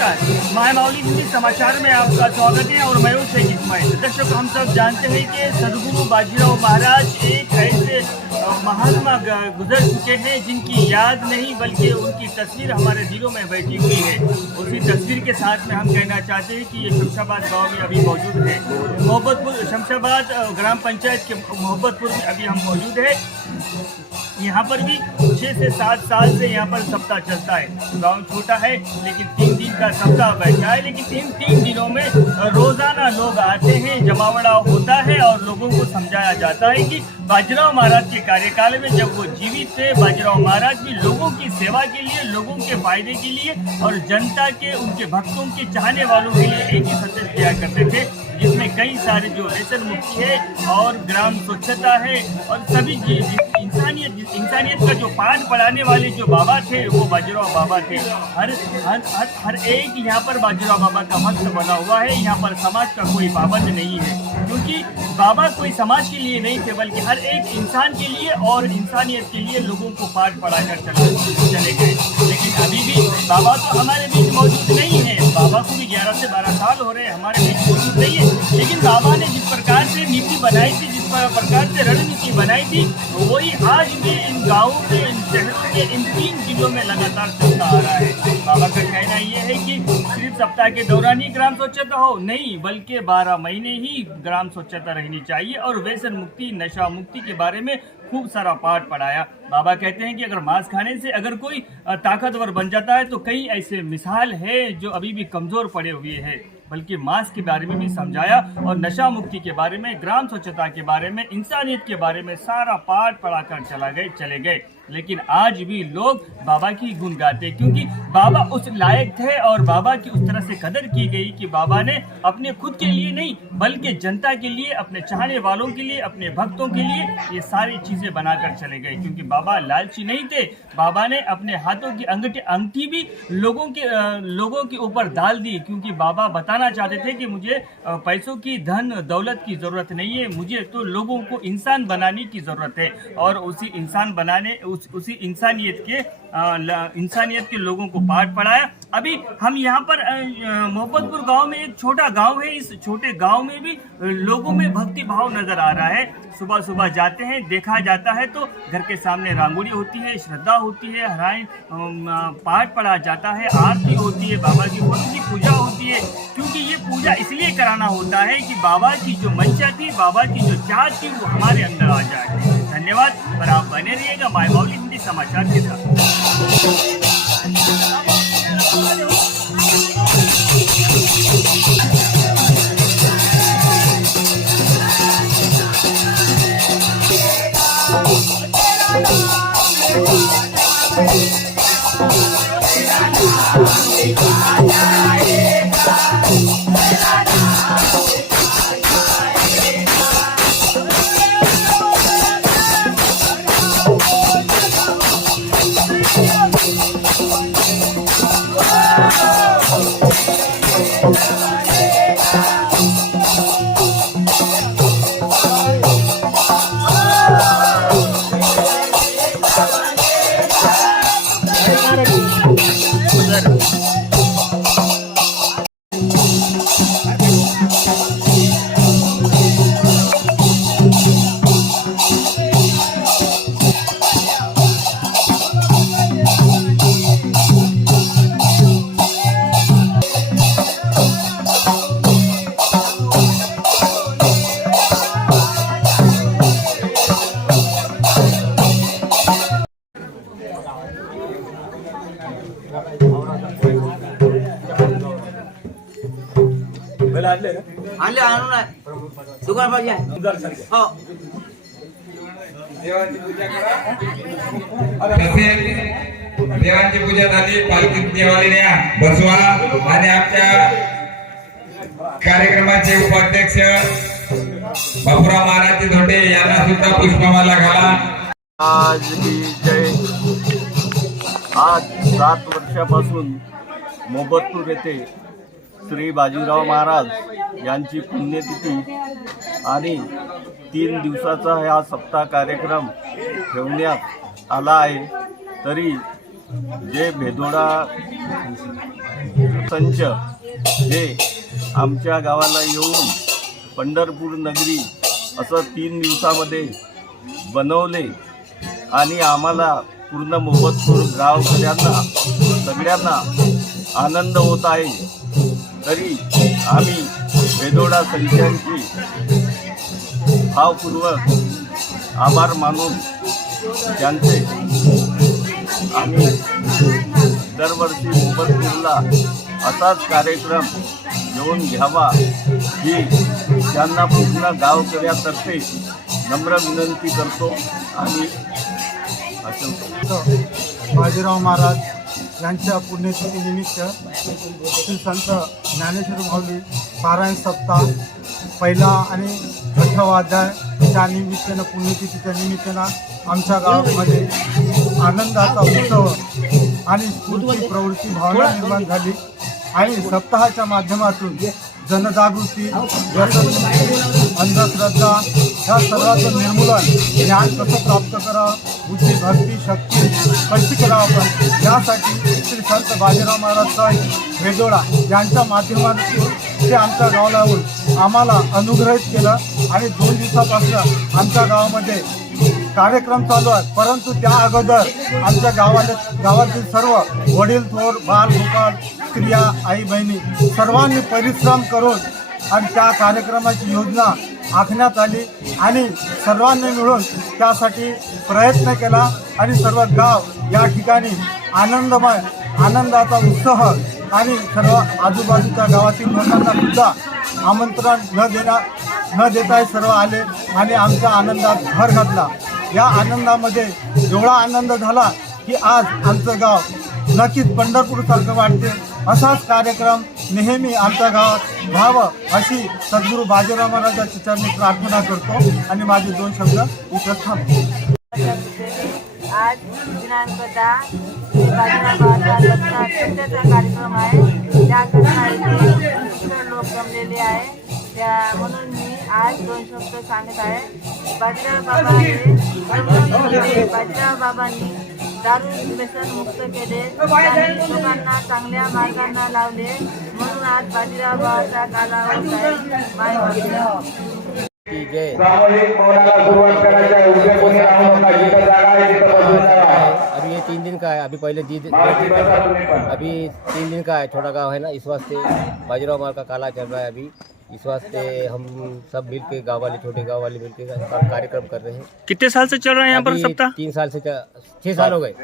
नमस्कार, माय माउली हिंदी समाचार में आपका स्वागत है और मैं हूं शेख इस्माइल। दर्शकों, हम सब जानते हैं कि सदगुरु बाजीराव महाराज एक ऐसे महात्मा गुजर चुके हैं जिनकी याद नहीं बल्कि उनकी तस्वीर हमारे दिलों में बैठी हुई है। उसी तस्वीर के साथ में हम कहना चाहते हैं कि ये शमशाबाद गाँव में अभी मौजूद है। मोहब्बतपुर शमशाबाद ग्राम पंचायत के मोहब्बतपुर में अभी हम मौजूद है। यहाँ पर भी 6 से 7 साल से यहाँ पर सप्ताह चलता है। गांव छोटा है लेकिन 3 दिन का सप्ताह बैठा है, लेकिन इन 3 दिनों में रोजाना लोग आते हैं, जमावड़ा होता है और लोगों को समझाया जाता है कि बाजीराव महाराज के कार्यकाल में जब वो जीवित थे, बाजीराव महाराज भी लोगों की सेवा के लिए, लोगों के फायदे के लिए और जनता के, उनके भक्तों के, चाहने वालों के लिए एक ही संदेश दिया करते थे, जिसमें कई सारे जो व्यसन मुक्ति है और ग्राम स्वच्छता है और सभी इंसानियत का जो पाठ पढ़ाने वाले जो बाबा थे वो बाजीराव बाबा थे। हर एक यहाँ पर बाजीराव बाबा का भक्त बना हुआ है। यहाँ पर समाज का कोई पाबंद नहीं है, क्योंकि बाबा कोई समाज के लिए नहीं थे बल्कि हर एक इंसान के लिए और इंसानियत के लिए लोगों को पाठ पढ़ाकर चले गए। लेकिन अभी भी बाबा तो हमारे बीच मौजूद नहीं है। बाबा को भी 11 से 12 साल हो रहे हैं, हमारे बीच मौजूद नहीं है। लेकिन बाबा ने जिस प्रकार से नीति बनाई थी, जिस प्रकार से रणनीति बनाई थी, वही आज भी इन गाँवों में, इन शहरों में, इन 3 जिलों में लगातार चलता आ रहा है। बाबा का कहना ये है कि सिर्फ सप्ताह के दौरान ही ग्राम स्वच्छता हो, नहीं बल्कि 12 महीने ही ग्राम स्वच्छता रहनी चाहिए और व्यसन मुक्ति, नशा मुक्ति के बारे में खूब सारा पाठ पढ़ाया। बाबा कहते हैं कि अगर मांस खाने से अगर कोई ताकतवर बन जाता है तो कई ऐसे मिसाल है जो अभी भी कमजोर पड़े हुए हैं, बल्कि मांस के बारे में भी समझाया और नशा मुक्ति के बारे में, ग्राम स्वच्छता के बारे में, इंसानियत के बारे में सारा पाठ पढ़ाकर चले गए। लेकिन आज भी लोग बाबा की गुण गाते, क्योंकि बाबा उस लायक थे और बाबा की उस तरह से कदर की गई कि बाबा ने अपने खुद के लिए नहीं बल्कि जनता के लिए, अपने चाहने वालों के लिए, अपने भक्तों के लिए ये सारी चीजें बनाकर चले गए। क्योंकि बाबा लालची नहीं थे। बाबा ने अपने हाथों की अंगूठी भी लोगों के ऊपर डाल दी, क्योंकि बाबा बताना चाहते थे कि मुझे पैसों की, धन दौलत की जरूरत नहीं है, मुझे तो लोगों को इंसान बनाने की जरूरत है। और उसी इंसान बनाने, उसी इंसानियत के लोगों को पाठ पढ़ाया। अभी हम यहाँ पर मोहब्बतपुर गांव में, एक छोटा गांव है, इस छोटे गांव में भी लोगों में भक्ति भाव नजर आ रहा है। सुबह सुबह जाते हैं, देखा जाता है तो घर के सामने रंगोली होती है, श्रद्धा होती है, पाठ पढ़ा जाता है, आरती होती है, बाबा की फोटो की पूजा होती है। क्योंकि ये पूजा इसलिए कराना होता है कि बाबा की जो मंशा थी, बाबा की जो चाह थी वो हमारे अंदर आ जाए। धन्यवाद, पर आप बने रहिएगा माय माउली हिंदी समाचार के साथ। आणले आणून दुकान पाहिजे हो देवांची पूजा झाली, पालखी देवाला बसवा आणि आमच्या कार्यक्रमाचे उपाध्यक्ष बापूराव महाराज धोंडे यांना सुद्धा पुष्पमाला घाला। आज ही जय। आज 7 वर्षापासून मोहब्बतपूर येथे श्री बाजीराव महाराज यांची पुण्यतिथी आणि 3 दिवसाचा हा सप्ताह कार्यक्रम ठेवण्यात आला आहे। तरी जे भेदोडा संच हे आमच्या गावाला येऊन पंढरपूर नगरी असं 3 दिवसामध्ये बनवले आणि आम्हाला पूर्ण मोबतपूर गावकऱ्यांना सगळ्यांना आनंद होत आहे. तरी आम्ही वेदोडा संचांची भावपूर्वक आभार मानून त्यांचे आम्ही दरवर्षी मोबतपूरला असाच कार्यक्रम घेऊन घ्यावा ही त्यांना पूर्ण गावकऱ्यातर्फे नम्र विनंती करतो आणि बाजीराव महाराज यांच्या पुण्यतिथीनिमित्त श्री संत ज्ञानेश्वर माऊली पारायण सप्ताह पहिला आणि 8वा अध्याय त्या निमित्तानं पुण्यतिथीच्या निमित्तानं आमच्या गावामध्ये आनंदाचा उत्सव आणि स्फूर्ती प्रवृत्ती भावना निर्माण झाली आणि सप्ताहाच्या माध्यमातून जनजागृती, अंधश्रद्धा ह्या सर्वांचं निर्मूलन, ज्ञान कसं प्राप्त करावं, बुद्धी, भक्ती, शक्ती कशी करावं आपण यासाठी श्री संत बाजीराव महाराज साहेब वेदोडा यांच्या माध्यमातून ते आमच्या गावाला येऊन आम्हाला अनुग्रहित केलं आणि 2 दिवसापासून आमच्या गावामध्ये कार्यक्रम चालू आहे. परंतु त्या अगोदर आमच्या गावातील सर्व वडील, थोर, बाल, गोपाळ, स्त्रिया, आई बहिणी सर्वांनी परिश्रम करून आणि त्या कार्यक्रमाची योजना आखण्यात आली आणि सर्वांनी मिळून त्यासाठी प्रयत्न केला आणि सर्व गाव या ठिकाणी आनंदमय आनंदाचा उत्सव आणि सर्व आजूबाजूच्या गावातील लोकांना सुद्धा आमंत्रण न देता सर्व आले आणि आमच्या आनंदात भर घातला. या आनंदामध्ये एवढा आनंद झाला की आज आमचं गाव नक्कीच पंढरपूरसारखं वाटते. असाच कार्यक्रम नेहमी आमच्या गावात व्हावं अशी सद्गुरू बाजीराव महाराजांच्या चरणी प्रार्थना करतो आणि माझे 2 शब्द इथं थांबतो. आज दिनांक 10 बाजीराव महाराजांचा सत्याचा कार्यक्रम आहे. त्याकरता इथे पुष्कळ लोक जमलेले आहे. म्हणून मी आज 2 शब्द सांगत आहे. बाजीराव बाबांनी दारू व्यसन मुक्त केले, त्यांनी लोकांना चांगल्या मार्गांना लावले. म्हणून आज बाजीराव बाबाचा काला होत आहे. सामूहिक मौनाला सुरुवात करायची आहे. उद्या कोणी राहू नका. जिथं जागा आहे तिथं बसून जावा. अभी ये 3 दिन का है. अभी पहले अभी 3 दिन का है. छोटा गांव है ना, इस वास्ते बाजीराव मार का काला चल रहा है. अभी इस वास्ते हम सब मिल के गाँव वाले, छोटे गाँव वाले मिल के कार्यक्रम कर रहे हैं. कितने साल से चल रहा है यहाँ पर सप्ताह? 3 साल से 6 साल हो गए.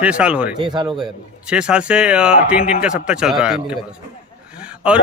6 साल हो रहे. 6 साल हो गए अभी. 6 साल से 3 दिन का सप्ताह चल रहा है 3 दिन आपके का. पास. और